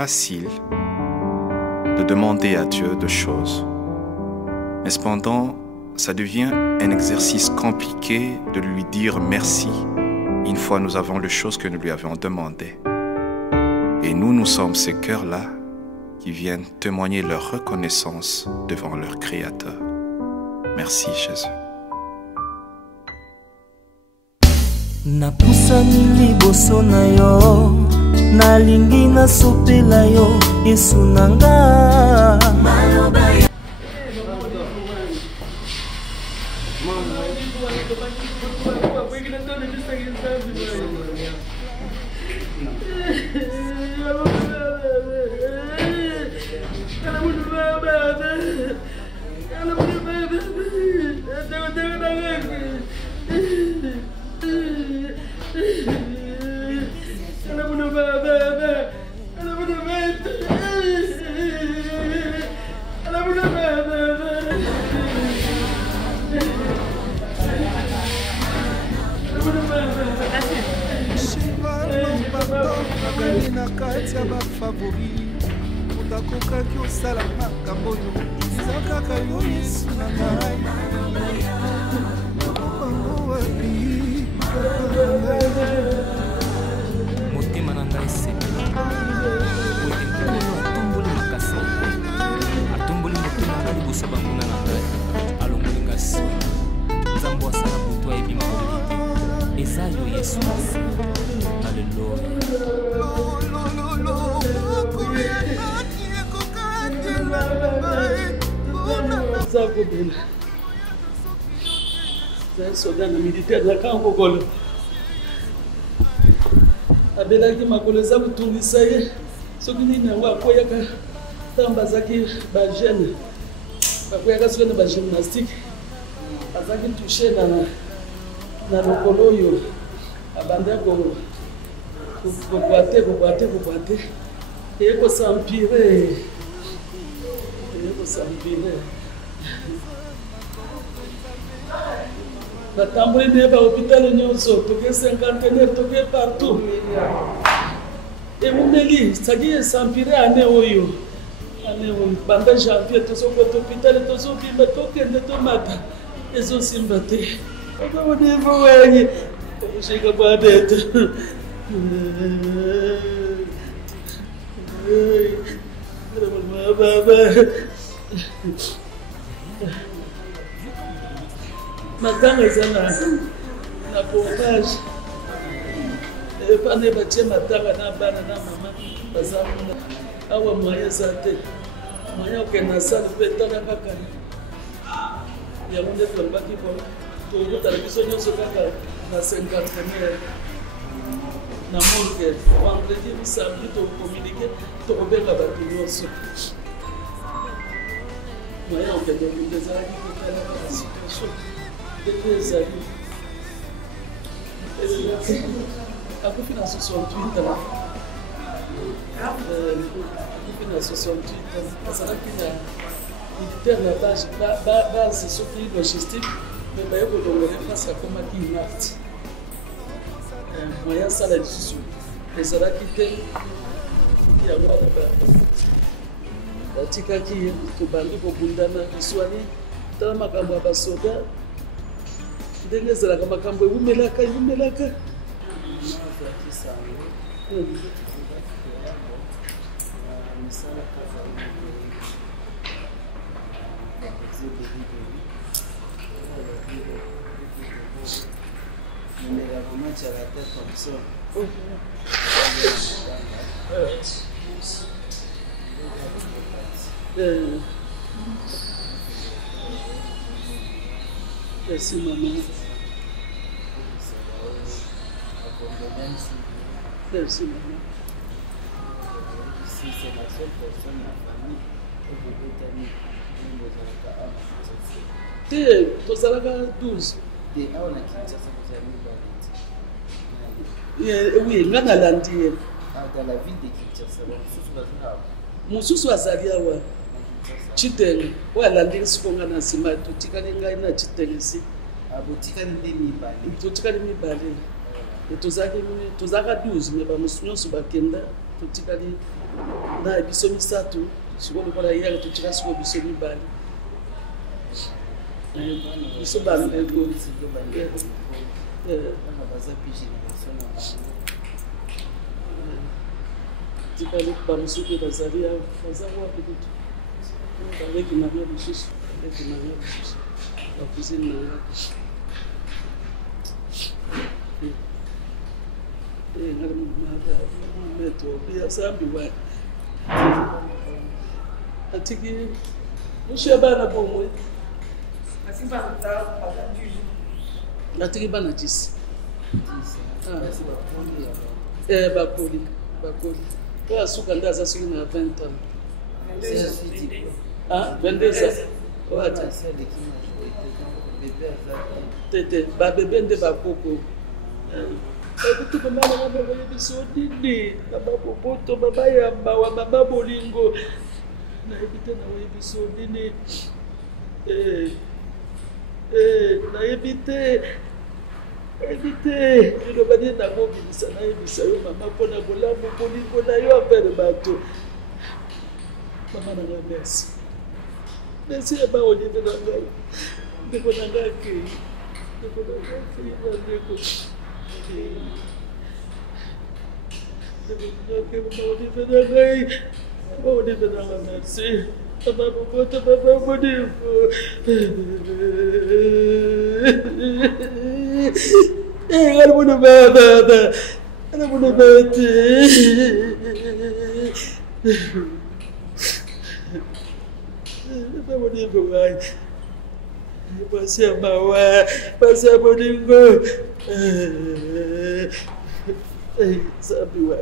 facile de demander à Dieu des choses. Mais cependant, ça devient un exercice compliqué de lui dire merci une fois nous avons les choses que nous lui avons demandées. Et nous sommes ces cœurs-là qui viennent témoigner leur reconnaissance devant leur Créateur. Merci Jésus. Napusani liboso na yo, nalingi nasopela yo, Yesu nanga. Motema na ngai sepela atomboli makasi atomboli motema na liboso banguna na ngai alongoli ngai sima nzambe asala butu ayebi makolo te eza yo Yesu Alleluia. Soda na militaire na kango golo abelaki makolo za butungisa ye soki nini yango akoyaka tamba azaki ba jeune bakoyaka soki na ba gymnastique azaki touché na lokolo oyo abanda kokwate eye kosampire batamboli ne ba hôpital nyonso toke cinquantenaire toke partout emumeli saki esampire ane oyo banda janvier tozokota hôpital tozobimba tokende tomata ezosimba te okabonevo wenye okushika bwadete matanga eza na pompage epane batie matanga na bana na mama baza kuna awa moyen eza te moyen okende na sale mpe tala kaka yango nde tolobaki tokotala biso nyonso kaka na 50e na morgue vendredi samedi tokommunike tokobenga bato nyonso moyen okende okende ezalaki kotala kaka situation ezali akufi na 68 akufi na 68 azalaki na militaire na base soki logistique me baye kolongola place akomaki inapte moyen asala lisusu ezalaki te yango wana batikaki tobandi kobundana liswani tala makambo ya basoda ndenge ezalaka makambo ewumelaka Merci maman. Merci maman. Si c'est la seule personne de la famille que vous pouvez tenir, vous avez 12. Oui, nga nalandi ye. Dans la ville de Kinshasa, mosusu azali awa Chitenge oyo alandi sikonga na nsima totikali ngai na Chitenge si totikali mibale tozalaka 12 me bamosusu nyonso bakenda totikali na biso misato siko lokola yere totika siko biso mibali biso bandeko tikali bamosuku bazali wapi kutu baleki na yo lisusu bakuzini na yo ngale meto biyasambi wa atiki mushe bana bomwe atiki bana jisi bakoli oyo asuka nde aza soki na 20 ans 22 ans tete babebe nde bakoko bakutu bamana babaye biso nini baba boboto baba yambawa baba bolingo nayebi te naoye biso nini nayebi te liloba nini nakobimisa nayebisa yo mama mpona bolamu bolingo na yo apere bato mama na ngai merci ya baolive na ngai ndeko na ngai akei bandeko merci. Papa boboto papa bodifo. Ngale bono baba. Ngale bono bati. Papa bodifo ai. Pasi amawa, pasi bodingo. Sabi wa.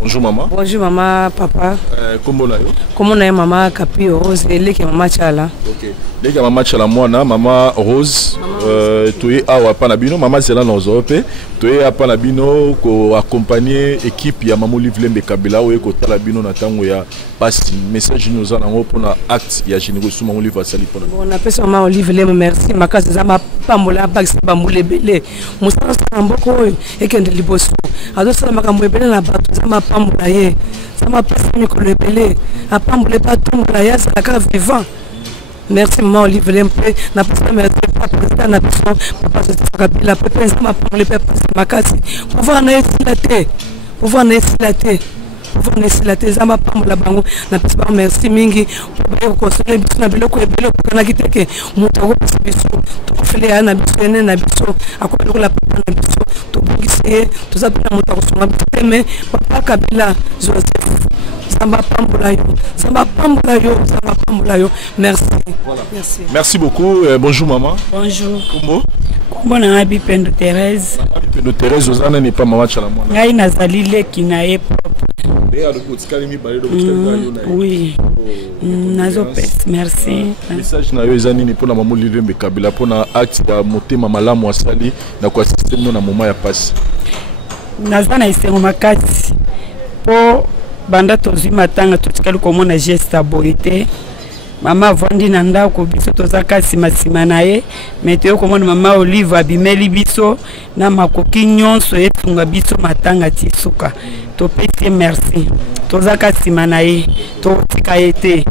Bonjour maman. Bonjour maman, papa. Comment là yo? Comment na maman Kapi Rose leki maman Chala. OK. Leki maman Chala mwana maman Rose toye awa pa na bino maman zela na zope toye apa na bino ko accompagner équipe ya maman Livlembe Kabila oye ko tala bino na tango ya pasi message nous en ngo pona acte ya généreux sous maman Olive sali pona. Bon appelle maman Olive Lembe merci makasi za ma pambola bakisi bambule belé. Musala samboko oyo ekende liboso. Ado sala makambo ebele na bato za ma pambola ye. Ça m'a passé mikolo ebele. Apambole pas tombola ya za ka vivant. Merci maman Olive Lempe na pasa merci papa na biso papa Kabila papa ma pambola papa makasi. Pouvoir na esilaté. Pouvoir na esilaté. Pouvoir na esilaté za ma pambola bango na pasa merci mingi pour ba ko sone biso na biloko ebele ko na kiteke muto ko biso to fele na biso ene na biso akolo la papa na biso to bungise to za pena muto ko sona biteme papa Kabila Joseph Samba pambola yo merci. Voilà. Merci beaucoup. Bonjour maman. Bonjour. Comment na abi Pendo Thérèse. Pendo Thérèse ozana n'est pas maman chala mwana. Ngai nazali leki na ye propre. Oui. Nazo pes. Merci. Message na yo ezani ni pona maman Livlembe Kabila pona acte ya motema malamu asali na kwa système na moma ya passe. Nazana isengo makasi. Po banda tozwi matanga totikali komona geste aboyete mama avandi na ndako biso tozaka nsima na ye mais toyokomona mama Olive abimeli biso na makoki nyonso etunga biso matanga ti suka topesi ye merci tozaka nsima na ye tokotika ye te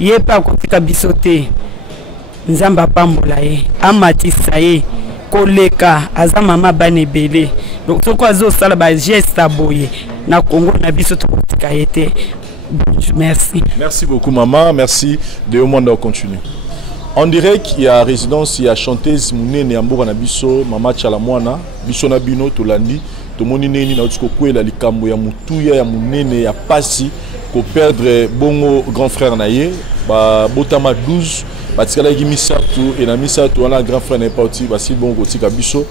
ye mpe akotika biso te nzambe apambola ye amatisa ye koleka aza mama bana ebele donc soko azosala bageste aboye na Congo na biso tokotika ye te. Merci. Merci beaucoup maman, merci de au monde continue. On dirait qu'il y a résidence, il y a chanteuse Mounene Amboura na biso, Mama Chalamwana, biso na bino tolandi, to moni neni na otiko kwela likambo ya mutuya ya Mounene ya pasi ko perdre bongo grand frère na ye, ba botama 12 batikala ki misatu et na misatu wana grand frère n'est pas oti basi bongo tika biso.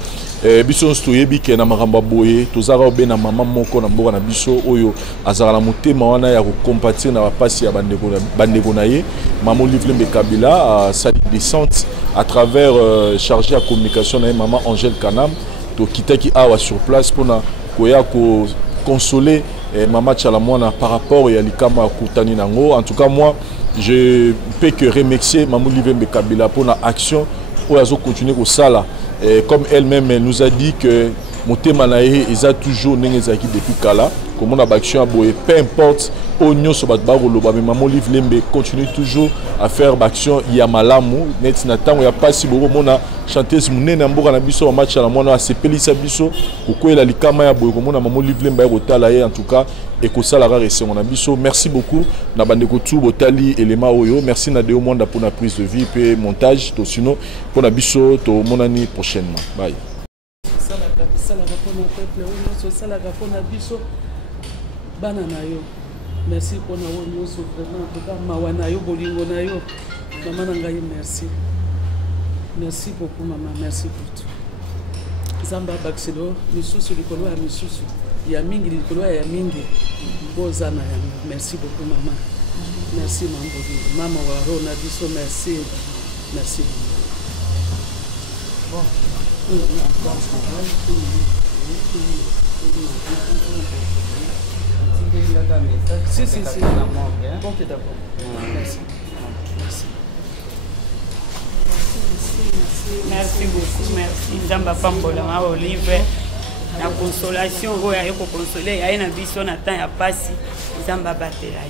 Biso stoyebi ke na maramba boye tozara obe na mama moko na mboka na biso oyo azara na motema wana ya ko compatir na bapasi ya bandeko na ye Mama Olive Lembe Kabila a sa descente à travers chargé à communication na maman Angèle Kanam to kitaki awa sur place pona koya ko consoler Mama Chalamwana par rapport ya likama kutani nango. En tout cas moi je peux que remercier Mama Olive Lembe Kabila pour la action où elle a continué au sala. Comme elle-même elle nous a dit que Motema Nae ils a toujours n'engezaki depuis Kala comme on a action à boye peu importe oignon sur batbaroloba mais Mama Olive Lembe continue toujours à faire action yamalamu net na tango ya pasi boko mona chanteuse Mounene Mboka na biso Mama Chalamwana a sepelisa biso kokoela likama ya boye comme on a Mama Olive Lembe ko tala ye en tout cas et ko sala rare c'est mon abiso. Merci beaucoup na bandeko tu botali elema oyo merci na deo monde pour la prise de vie et montage to sinon pour na biso to monani prochainement bye. Merci pour nous vraiment en tout cas mawana yo bolingo na yo maman ngai merci. Merci beaucoup maman, merci pour tout. Zamba bakselo misusu likolo ya misusu ya mingi likolo ya mingi bozana ya. Merci beaucoup maman. Merci maman wa Rona biso merci. Merci. Bon. Si. Bon, t'es d'accord. Merci. Merci beaucoup, merci. Nzamba pambola ma Olive. La consolation, vous avez consolé, il y a une ambition à temps, il y a pas si. Nzamba batela.